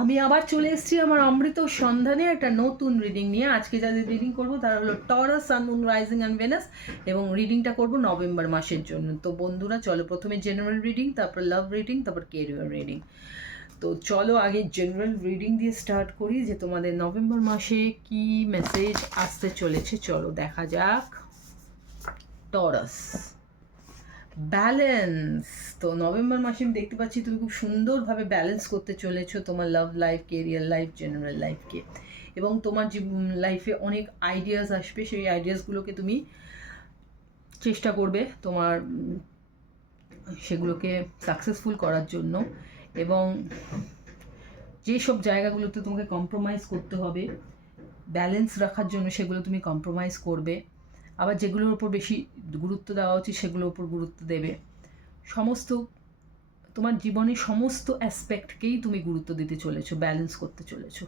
আমি আবার চলে এসেছি আমার অমৃত সন্ধানে একটা নতুন রিডিং নিয়ে। আজকে যাদের রিডিং করবো তারা হলো Taurus, sun, moon, rising and Venus, এবং রিডিংটা করবো নভেম্বর মাসের জন্য। তো বন্ধুরা চলো, প্রথমে জেনারেল রিডিং, তারপর লাভ রিডিং, তারপর কেরিয়ার রিডিং। তো চলো আগে জেনারেল রিডিং দিয়ে স্টার্ট করি যে তোমাদের নভেম্বর মাসে কি মেসেজ আসতে চলেছে। চলো দেখা যাক। Taurus, balance. তো নভেম্বর মাসে আমি দেখতে পাচ্ছি তুমি খুব সুন্দরভাবে ব্যালেন্স করতে চলেছো তোমার love life, career life, general লাইফকে, এবং তোমার লাইফে অনেক আইডিয়াস আসবে। সেই আইডিয়াসগুলোকে তুমি চেষ্টা করবে তোমার সেগুলোকে সাকসেসফুল করার জন্য, এবং যেসব জায়গাগুলোতে তোমাকে কম্প্রোমাইজ করতে হবে ব্যালেন্স রাখার জন্য সেগুলো তুমি কম্প্রোমাইজ করবে। আবার যেগুলোর উপর বেশি গুরুত্ব দেওয়া উচিত সেগুলোর উপর গুরুত্ব দেবে। সমস্ত তোমার জীবনের সমস্ত অ্যাসপেক্টকেই তুমি গুরুত্ব দিতে চলেছো, ব্যালেন্স করতে চলেছো।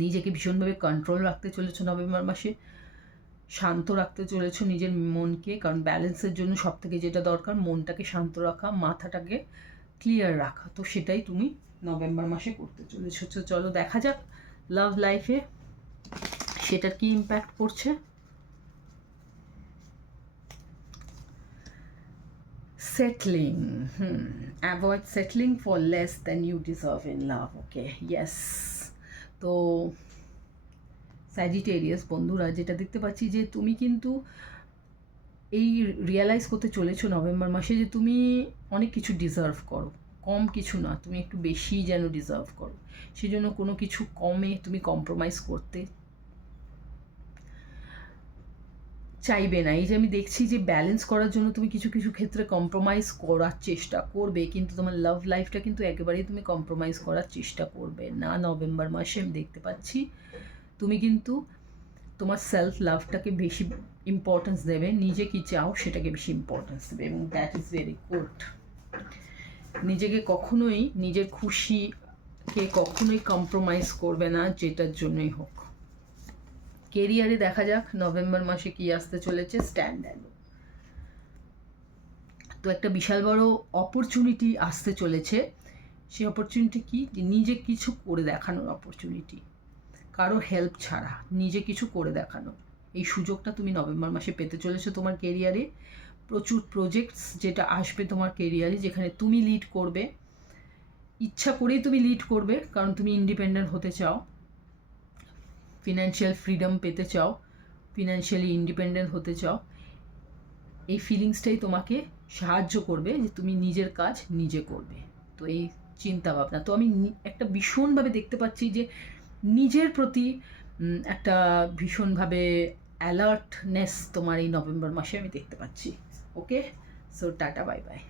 নিজেকে ভীষণভাবে কন্ট্রোল রাখতে চলেছো নভেম্বর মাসে, শান্ত রাখতে চলেছো নিজের মনকে, কারণ ব্যালেন্সের জন্য সবথেকে যেটা দরকার মনটাকে শান্ত রাখা, মাথাটাকে ক্লিয়ার রাখা। তো সেটাই তুমি নভেম্বর মাসে করতে চলেছো। তো চলো দেখা যাক লাভ লাইফে সেটার কি ইম্প্যাক্ট পড়ছে। Settling. Avoid settling for less than you deserve in love. Okay, yes. তো স্যাজিটেরিয়াস বন্ধুরা, যেটা দেখতে পাচ্ছি যে তুমি কিন্তু এই রিয়েলাইজ করতে চলেছো নভেম্বর মাসে যে তুমি অনেক কিছু ডিজার্ভ করো, কম কিছু না, তুমি একটু বেশি যেন ডিজার্ভ করো। সেই জন্য কোনো কিছু কমে তুমি কম্প্রোমাইজ করতে চাইবে না। এই যে আমি দেখছি যে ব্যালেন্স করার জন্য তুমি কিছু কিছু ক্ষেত্রে কম্প্রোমাইজ করার চেষ্টা করবে, কিন্তু তোমার লাভ লাইফটা কিন্তু একেবারেই তুমি কম্প্রোমাইজ করার চেষ্টা করবে না নভেম্বর মাসে। আমি দেখতে পাচ্ছি তুমি কিন্তু তোমার সেলফ লাভটাকে বেশি ইম্পর্টেন্স দেবে, নিজে কি চাও সেটাকে বেশি ইম্পর্টেন্স দেবে, এবং দ্যাট ইজ ভেরি গুড। নিজেকে কখনোই, নিজের খুশিকে কখনোই কম্প্রোমাইজ করবে না যেটার জন্যই হোক। কেরিয়ারে দেখা যাক নভেম্বর মাসে কি আসতে চলেছে। Stand alone. তো একটা বিশাল বড় অপরচুনিটি আসতে চলেছে। সেই অপরচুনিটি কি? নিজে কিছু করে দেখানোর অপরচুনিটি, কারো হেল্প ছাড়া নিজে কিছু করে দেখানো। এই সুযোগটা তুমি নভেম্বর মাসে পেতে চলেছো তোমার কেরিয়ারে। প্রচুর প্রজেক্টস যেটা আসবে তোমার কেরিয়ারে, যেখানে তুমি লিড করবে, ইচ্ছা করেই তুমি লিড করবে, কারণ তুমি ইন্ডিপেন্ডেন্ট হতে চাও, ফিনান্সিয়াল ফ্রিডম পেতে চাও, ফিনান্সিয়ালি ইন্ডিপেন্ডেন্ট হতে চাও। এই ফিলিংসটাই তোমাকে সাহায্য করবে যে তুমি নিজের কাজ নিজে করবে। তো এই চিন্তা ভাবনা, তো আমি একটা ভীষণভাবে দেখতে পাচ্ছি যে নিজের প্রতি একটা ভীষণভাবে অ্যালার্টনেস তোমার এই নভেম্বর মাসে আমি দেখতে পাচ্ছি। ওকে, সো টাটা, বাই বাই।